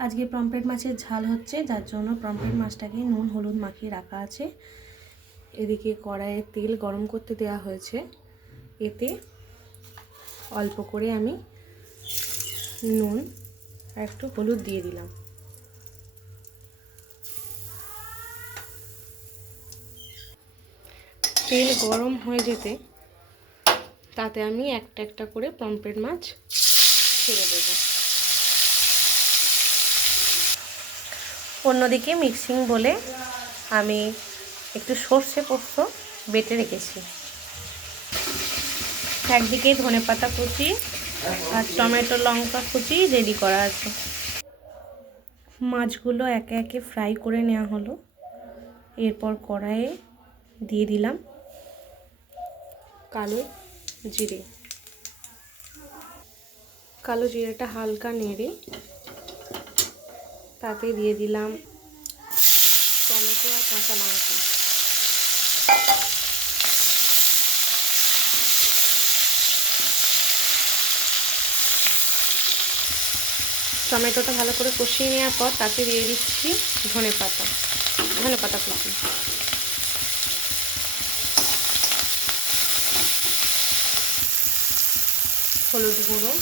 আজকে পমফ্রেট মাছের ঝাল হচ্ছে, যার জন্য পমফ্রেট মাছটাকে নুন হলুদ মাখিয়ে রাখা আছে। এদিকে কড়াইয়ে তেল গরম করতে দেওয়া হয়েছে, এতে অল্প করে আমি নুন আর একটু হলুদ দিয়ে দিলাম। তেল গরম হয়ে যেতে তাতে আমি একটা একটা করে পমফ্রেট মাছ ছেড়ে দেব। অন্যদিকে মিক্সিং বলে আমি একটু সর্ষে পোস্ত বেটে রেখেছি। একদিকে ধনেপাতা কুচি আর টমেটো লঙ্কা কুচি রেডি করা আছে। মাছগুলো একে একে ফ্রাই করে নেওয়া হলো। এরপর কড়াইয়ে দিয়ে দিলাম কালো জিরে। কালো জিরেটা হালকা নেড়ে তাতে দিয়ে দিলাম টমেটো আর কাঁচা লঙ্কা। টমেটোটা ভালো করে কষিয়ে নেওয়ার পর তাতে দিয়ে দিচ্ছি ধনেপাতা কুচি। হলুদ গুঁড়ো,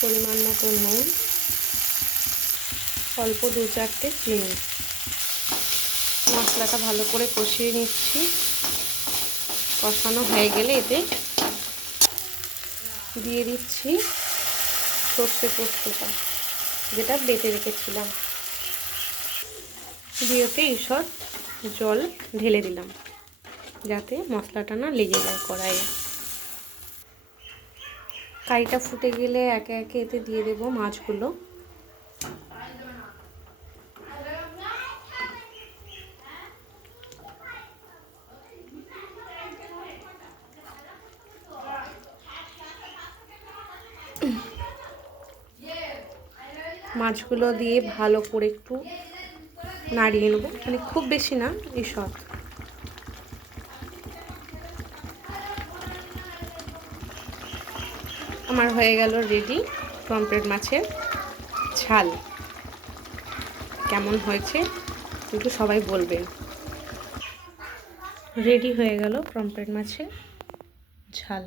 পরিমাণ মতো নুন, অল্প 2-4টে চিনি। মশলাটা ভালো করে কষিয়ে নিচ্ছি। কষানো হয়ে গেলে এতে দিয়ে দিচ্ছি সর্ষে পোস্তটা, যেটা বেটে রেখেছিলাম। দিয়েতে ঈষৎ জল ঢেলে দিলাম যাতে মশলাটা না লেগে যায় কড়াইয়ে। কারিটা ফুটে গেলে একে একে এতে দিয়ে দেবো মাছগুলো। মাছগুলো দিয়ে ভালো করে একটু নাড়িয়ে নেবো, মানে খুব বেশি না, ঈষৎ। আমার হয়ে গেল রেডি পমফ্রেট মাছের ঝাল। কেমন হয়েছে একটু সবাই বলবেন। রেডি হয়ে গেল পমফ্রেট মাছের ঝাল।